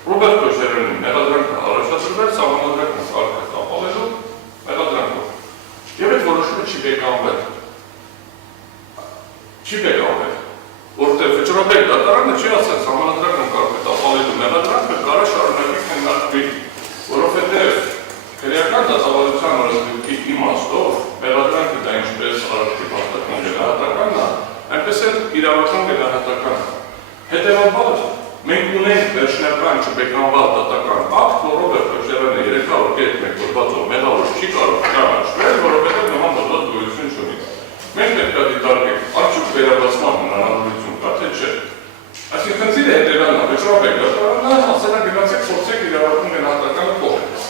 Ռոբերտ Քոչարյանի մեղադրանքը առաջադրվել սահմանադրական կարգը տապալելու մեղադրանքով։ Եվ այդ որոշումը չի բեկանվել։ Որտեղ վճռաբեկ դատարանը չի ասել սահմանադրական կարգը տապալելու մեղադրանքը կարա շարունակի քննարկվի, որովհետև քրեական դատավարության օրենսգրքի իմաստով մեղադրանքը դա ինչպես արարքի փաստական գնահատականն է, այնպես էլ իրավական գնահատականն է։ Հետևաբար մենք ունենք վերջնական չբեկանված դատական ակտ, որով Քոչարյանը 300 կերպ մեկնորդվածով մեղավոր չի կարող ճանաչվել, որովհետև նման դատված գոյություն չունի։ Մենք պետք է դիտարկենք արդյոք վերաբացման հնարավորություն կա, թե չէ։ Այսինքն ծիրը հետևյալն է, վճռաբեկ դատարանը ասել է գնացեք փորձեք իրավական գնահատականը փոխել։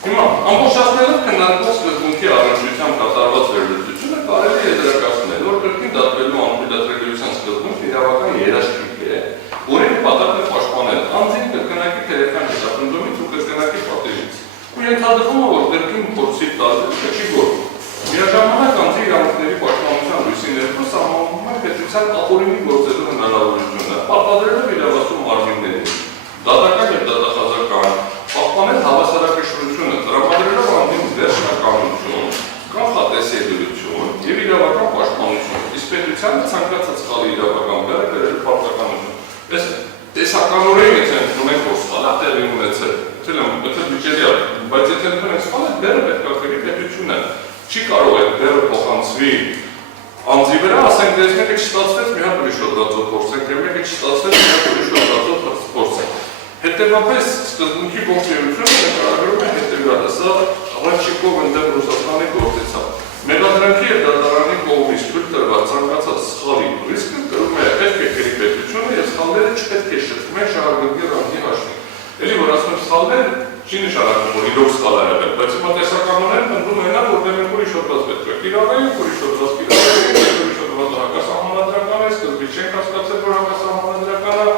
Հիմա ամբողջացնելով քննարկված սկզբունքի առնչությամբ կատարված վերլուծությունը կարելի է դրակացնել, որ կրկին դատվելու անփիլատրելիության սկզբունքը իրավական երաշխիք է, որի նպատակն է պաշտպանել անձին կրկնակի քրեական հետապնդումից ու կրկնակի պատժից, ու ենթադրվում է, որ կրկին փորձի տարբերակը չի գործում։ Միաժամանակ անձի իրավունքների պաշտպանության լույսի ներքո սահմանվում է պետության ապօրինի գործելու հնարավորությունը, պարտադրելով իրավասու մարմիններին, դատական և դատախազական, պահպանել հավասարակշռությունը, տրամադրելով անձին վերջնականություն, կանխատեսելիություն և իրավական պաշտպանություն, իսկ պետությանը ցանկացած սխալի իրավական բեռը բերելու պարտականություն։ Այս տեսականորեն եթե ընդունենք, որ սխալ է տեղի ունեցել, բայց եթե ընդունենք սխալ է, բեռը պետք է քրի պետությունը չի կարող այդ բեռը փոխանցվի անձի վրա, ասենք դες մեկը չստացվեց, մի հատ ուրիշ հոդվածով փորձենք, և մեկը չստացվեց, մի հատ ուրիշ հոդվածով փորձենք։ Հետևաբար սկզբունքի ողջունությունը նկարագրում է հետևյալը, սա Ռաչիկով ընդդեմ Ռուսաստանի գործեցավ։ Մեղադրանքի և դատարանի կողմից թույլ տրված ցանկացած սխալի ռիսկը կրում է պետք է քրի պետությունը և սխալները չպետք է շփվում են շահագրգիռ անձի հաշվին։ Էլի որ ասում եմ սխալներ չի նշանակում, որ իրոք սխալ է եղել, բայց հիմա տեսականորեն պնդում են, որ մենք ուրիշ հոդված պետք է կիրառենք, ուրիշ հոդված կիրառենք, ուրիշ հոդվածը հակասահմանադրական է, սկզբից չենք հասկացել, որ հակասահմանադրական է,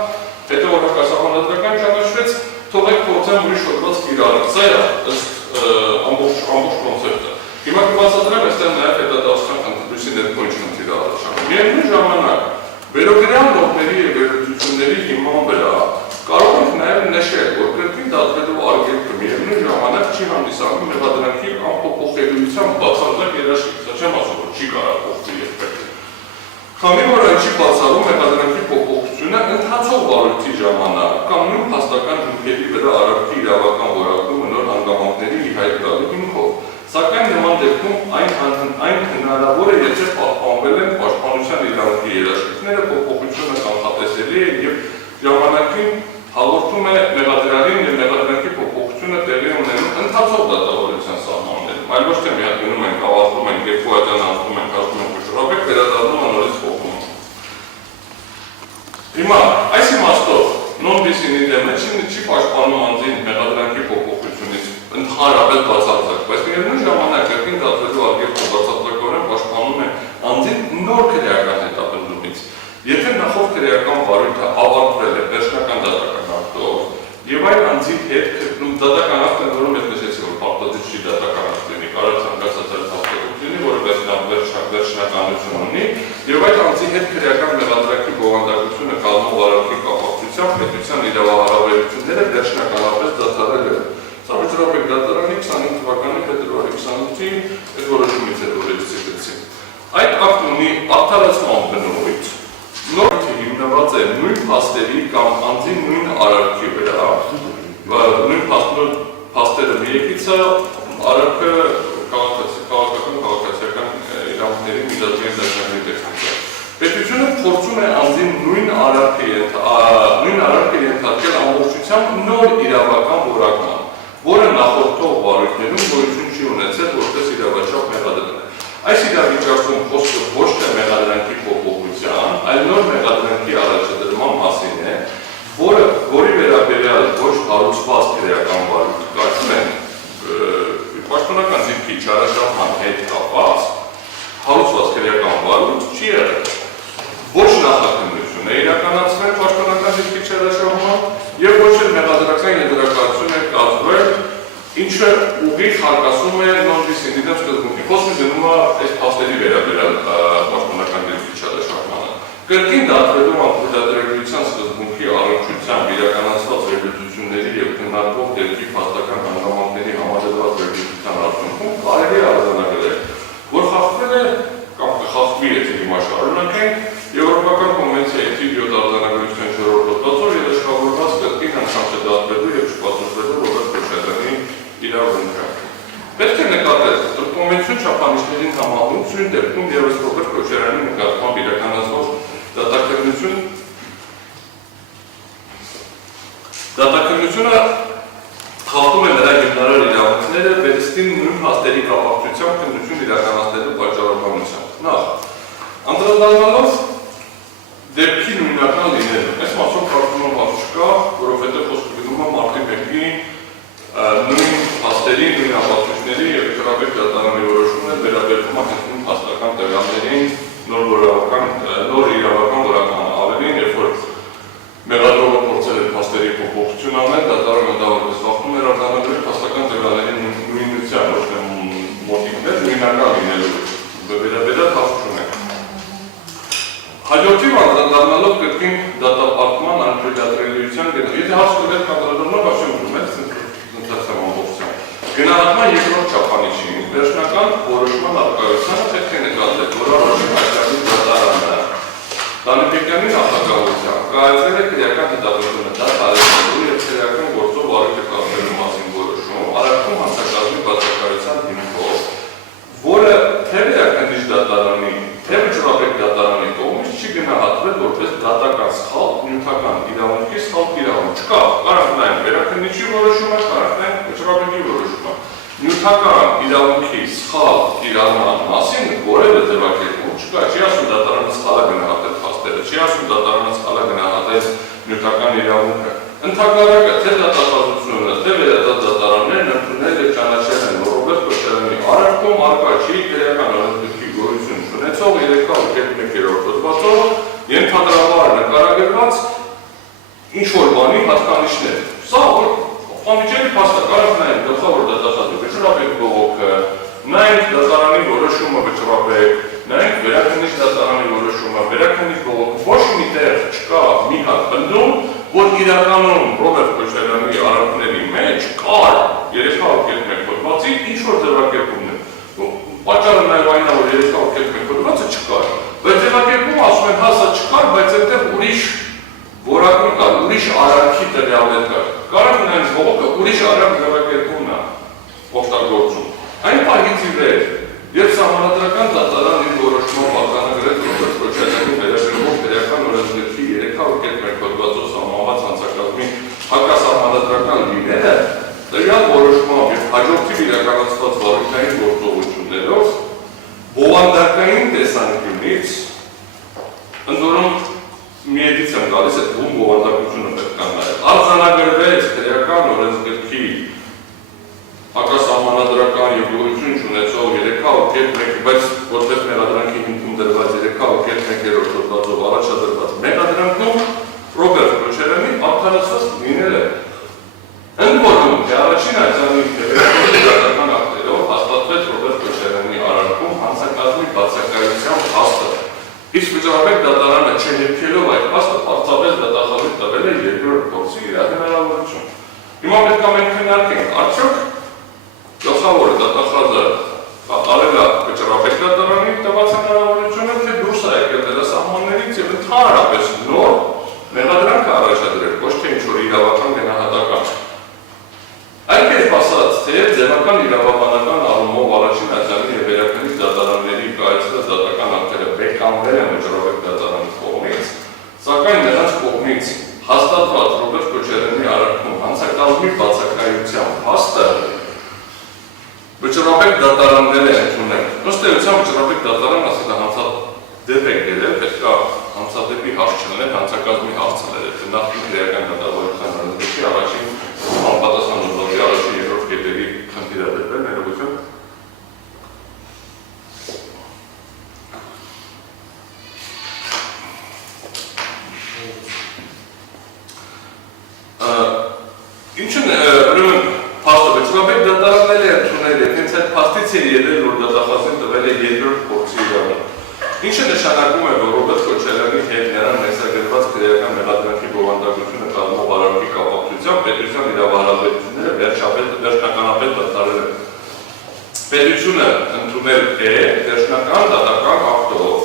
հետո որ հակասահմանադրական ճանաչվեց, թողեք փորձեմ ուրիշ հոդված կիրառել։ Սա է ամբողջ կոնցեպտը։ Հիմա կբացատրեմ այստեղ նաև հետադարձության խնդրույցի ներքո ինչ խնդիր է առաջանում։ Միևնույն ժամանակ վերոգրյալ նորմերի և վերլուծությունների հիման վրա կարող ենք նաև նշել, որ կրկին դատվելու արգելքը միևնույն ժամանակ չի հանդիսանում մեղադրանքի անփոփոխելիության բացարձակ երաշխիք, սա չեմ ասում, որ չի կարող փոխվել երբեք։ Քանի որ այն չի բացառում մեղադրանքի փոփոխությունը ընթացող վարույթի ժամանակ կամ նույն փաստական հիմքերի վրա արարքի իրավական որակումը նոր հանգամանքների ի հայտ գալու հիմքով, սակայն նման դեպքում այն հնարավոր է, եթե պահպանվել են պաշտպանության իրավունքի երաշխիքները, փոփոխությունը կանխատեսելի է և ժամանակին հաղորդում է մեղադրալին և մեղադրանքի փոփոխությունը տեղի ունենում ընթացող դատավարության սահմաններում, այլ ոչ թե մի հատ գնում ենք, ավարտում ենք, երկու ատյան անցնում ենք, ասում ենք վճռաբեկ, վերադառնում անորից փոխում։ Հիմա այս իմաստով non-bis in idem չի պաշտպանում անձին մեղադրանքի փոփոխությունից ընդհանրապես բացարձակ, բայց միևնույն ժամանակ կրկին դատվելու արգելքը բացարձակորեն պաշտպանում է անձին նոր քրեական հետապնդումից։ Եթե նախորդ քրեական վարույթը ավարտվել է վերջնական դատական ակտով և այն անձի հետ քրկնում դատական ակտը, որում ես նշեցի, որ պարտադիր չի դատական ակտ լինի, կարող ցանկացած այլ հաստատություն լինի, որը վերջնականություն ունի, և այդ անձի հետ քրեական մեղադրանքի բովանդակությունը կազմող արարքի կապակցությամբ պետության իրավահարաբերությունները վերջնականապես դադարել են։ Սա վճռաբեկ դատարանի 25 թվականի փետրվարի 28-ին այդ որոշումից հետո ռեգիստրացի։ Այդ ակտն ունի արդարացման բնույթ, նորքը հիմնված է նույն փաստերի կամ անձի նույն արարքի վրա, նույն փաստերը մեկից է, արարքը քաղաքացիական իրավունքների միջազգային դաշնակցի տեխնիկա։ Պետությունը փորձում է անձին նույն արարքը ենթարկել ամբողջությամբ նոր իրավական որակման, որը նախորդող վարույթներում գոյություն չի ունեցել որպես իրավաչափ մեղադրել։ Այս իրավիճակում խոսքը ոչ թե մեղադրանքի փոփոխության, այլ նոր մեղադրանքի առաջադրման մասին է, որի վերաբերյալ ոչ հարուցված քրեական վարույթ կարծում են պաշտոնական դիրքի չարաշահման հետ կապված հարուցված քրեական վարույթ չի եղել։ Ոչ նախաքննություն է իրականացվել պաշտոնական դիրքի չարաշահման և ոչ էլ մեղադրական եզրակացություն է կազմվել, ինչը ուղիղ հակասում է non-bis իրականություն չափանիշներին համահունք սույն դեպքում ևս Ռոբերտ Քոչարյանի նկատմամբ իրականացվող դատաքննությունը խախտում է նրա հիմնարար իրավունքները վերստին նույն փաստերի կապակցությամբ քննություն իրականացնելու պատճառաբանությամբ։ Նախ, անդրադառնալով դեպքի նույնական լինելու, այս մասով կարծում եմ հարց չկա, որովհետև խոսքը գնում է մարտի 1-ի նույն փաստերի, նույն ապացույցների եւ Կրապետ դատարանի որոշումները վերաբերվում են նույն փաստական տվյալներին, նոր իրավական որակման ավելին, երբ որ մեղադրողը փորձել է փաստերի փոփոխություն անել, դատարանը դա որպես խախտում էր արձանագրել փաստական տվյալների նույնության, ոչ թե մոտիվներ նույնական լինելու վերաբերյալ հարց չունենք։ Հաջորդիվ անդրադառնալով կրկին դատապարտման անթույլատրելիության եթե հարց կուներ կանդրադառնալ բաշեմ ուզում ես ընթացամ ամբողջությամբ։ Գնահատման երկրորդ չափանիշին վերջնական որոշման առկայությանը պետք է նկատել, որ առաջին հայտարարի դատարանը Տանիպեկյանի նախագահությամբ կայացրել է քրեական դատությունը դատարանելու եւ քրեական գործով առիթը կազմելու մասին որոշում, առաքում հանցակազմի բացակայության հիմքով, որը թե քննիչ դատարանի, թե վճռաբեկ դատարանի կողմից չի գնահատվել որպես դատական սխալ, նյութական իրավունքի սխալ իրավունք չկա, կարող նայեն վերաքննիչի որոշումը, կարող նայեն վճռաբեկի որոշումը։ Նյութական իրավունքի սխալ իրավունքի մասին որևէ ձևակերպում չկա, չի ասում դատարանը սխալ է գնահատել փաստերը, չի ասում դատարանը սխալ է գնահատել նյութական իրավունքը։ Ընդհանրապես թե դատախազությունը, թե վերադարձ դատարաններն ընդունել եւ ճանաչել են Ռոբերտ Քոչարյանի արարքում արկա չի քրեական օրենսգրքի գոյություն ունեցող 301-րդ հոդվածով ենթադրաբար նկարագրված ինչ-որ բանի հատկանիշներ։ Սա որ անմիջելի փաստ է, կարող նայենք գլխավոր դատախազի վճռաբեկ բողոքը, նայենք դատարանի որոշումը վճռաբեկ, նայենք վերաքննիչ դատարանի որոշումը, վերաքննիչ բողոքը, ոչ մի տեղ չկա մի հատ պնդում, որ իրականում Ռոբերտ Քոչարյանի արարքների մեջ կար 301 հոդվածի ինչ-որ ձևակերպումներ։ Պատճառը նաև այն է, որ 301 հոդվածը չկար, բայց ձևակերպումը ասում են հասա չկար, բայց այնտեղ ուրիշ որակում կար, ուրիշ արարքի տվյալներ կար։ Կարող նայենք բողոքը ուրիշ արարք ձևակերպումն է օգտագործում։ Այն պահից ի վեր, երբ սահմանադրական դատարանը իր որոշումով արձանագրեց Ռոբերտ Քոչարյանի վերաբերող քրեական օրենսգրքի 301 հոդվածով սահմանված հանցակազմի հակասահմանադրական լինելը, տվյալ որոշմամբ եւ հաջորդիվ իրականացված վարույթային գործողություններով բովանդակային տեսանկյունից ընդ որում միետից եմ գալիս այդ ում բովանդակությունը պետք է նայել։ Արձանագրվեց քրեական օրենսգրքի հակասահմանադրական եւ գոյություն չունեցող 301, բայց որպես մեղադրանքի հիմքում դրված 301-րդ հոդվածով առաջադրված մեղադրանքում Ռոբերտ Քոչարյանի արդարացված լինել է։ Ընդ որում, թե առաջին արձանի դատական ակտերով հաստատվեց Ռոբերտ Քոչարյանի արարքում հանցակազմի բացակայության փաստը։ Իսկ վճռաբեկ դատարանը չհերքելով այդ փաստը պարզապես դատախազի տվել է երկրորդ փորձի իր հնարավորություն։ Հիմա պետք է մենք քննարկենք, արդյոք գլխավոր դատախազը կատարել է վճռաբեկ դատարանի տված հնարավորությունը, թե դուրս է եկել դրա սահմաններից եւ ընդհանրապես նոր մեղադրանք առաջադրել, ոչ թե ինչ-որ իրավական գնահատական։ Այսպես ասած, թե ձևական իրավաբանական առումով առաջին արձանի եւ վերաքննիչ դատարանների կայացրած դատական ակտերը բեկանվել են վճռաբեկ դատարանի կողմից, սակայն նրանց կողմից հաստատված Ռոբերտ Քոչարյանի արարքում հանցակազմի բացակայության փաստը վճռաբեկ դատարանները ընդունել։ Ըստ էության վճռաբեկ դատարանը ասել է հանցադեպ է գերել, պետք է հանցադեպի հարց չլներ, հանցակազմի հարցը էր, նախկին քրեական դատավարության օրենսգրքի առաջին անպատասխան հոդվածի առաջին երրորդ կետերի խնդիրադեպ էր, ներողություն։ Ինչն ուրեմն փաստը վճռաբեկ դատարանները ընդունել է, հենց այդ փաստից է ելել, որ դատախազին տվել է երկրորդ փորձի իրավունք։ Ինչը նշանակում է, որ Ռոբերտ Քոչարյանի հետ նրան ներսագրված քրեական մեղադրանքի բովանդակությունը կազմող արարքի կապակցությամբ պետության իրավահարաբերությունները վերջնականապես դադարել են։ Պետությունը ընդունել է վերջնական դատական ակտով,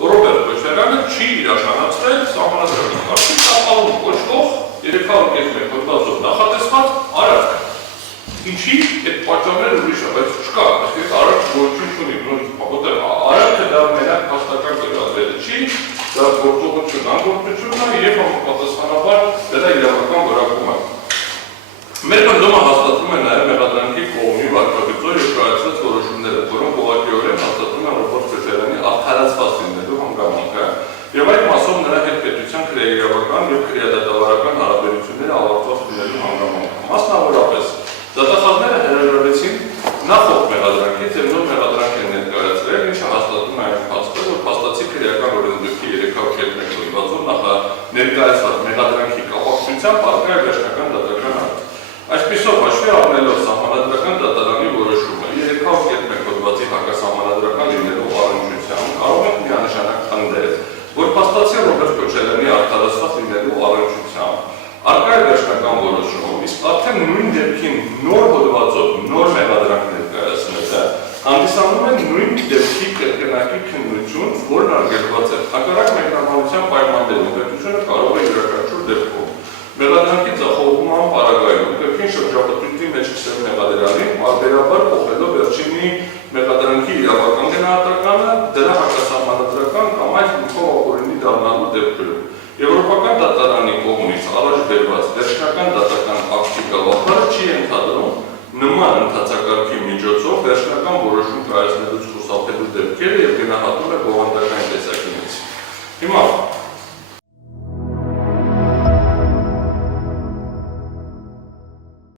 Ռոբերտ Քոչարյանը չի իրականացրել սահմանադրական կարգի ապահովում կոչվող 301 հոդվածով նախատեսված արարք։ Ինչի այդ պատճառները ուրիշ է, բայց չկա, այսինքն արարք գոյություն մեղադրանքից եւ նոր մեղադրանք են ներկայացրել, ինչը հաստատում է այն փաստը, որ փաստացի քրեական օրենսգրքի 301 հոդվածով ներկայացված մեղադրանքի կապակցությամբ առկա է վերջնական դատական ակտ։ Այսպիսով հաշվի առնելով սահմանադրական դատարանի որոշումը 301 հոդվածի հակասահմանադրական լինելու առնչությամբ կարող ենք միանշանակ խնդրել, որ փաստացի Ռոբերտ Քոչարյանի արդարացված լինելու առնչությամբ առկա է վերջնական որոշում, իսկ արդեն նույն դեպքին նոր հոդվածով նոր մեղադրանք ներկայացնելը հանդիսանում է նույն դեպքի կրկնակի քննություն, որն արգելված է։ Հակառակ մեկնաբանության պայմաններում պետությունը կարող է յուրաքանչյուր դեպքում մեղադրանքի ձախողման պարագայում կրկին շրջապատույթի մեջ քսել մեղադրյալին, պարբերաբար փոխելով վերջինի մեղադրանքի իրավական գնահատականը դրա հակասահմանադրական կամ այլ փոխօրինի դառնալու դեպքերում։ Եվրոպական դատարանի կողմից առաջ բերված վերջնական դատական ակտի գաղափարը չի ենթադրում նման ընթացակարգի միջոցով վերջնական որոշում կայացնելուց խուսափելու դեպքերը եւ գնահատում է բովանդակային տեսակետից։ Հիմա